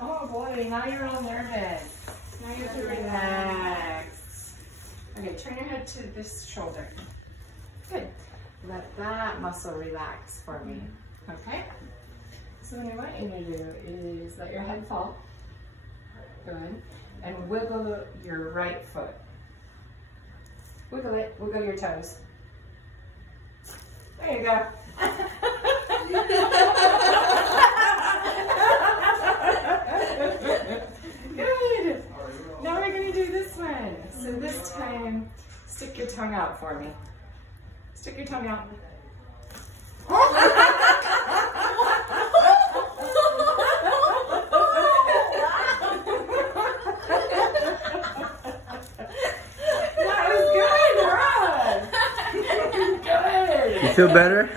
Oh boy, now you're all nervous. Now you have to relax. Okay, turn your head to this shoulder. Good. Let that muscle relax for me. Okay? So what I want you to do is let your head fall. Good. And wiggle your right foot. Wiggle it. Wiggle your toes. There you go. Good. Now we're going to do this one. So this time, stick your tongue out for me. Stick your tongue out. That was good, Rob. Good. You feel better?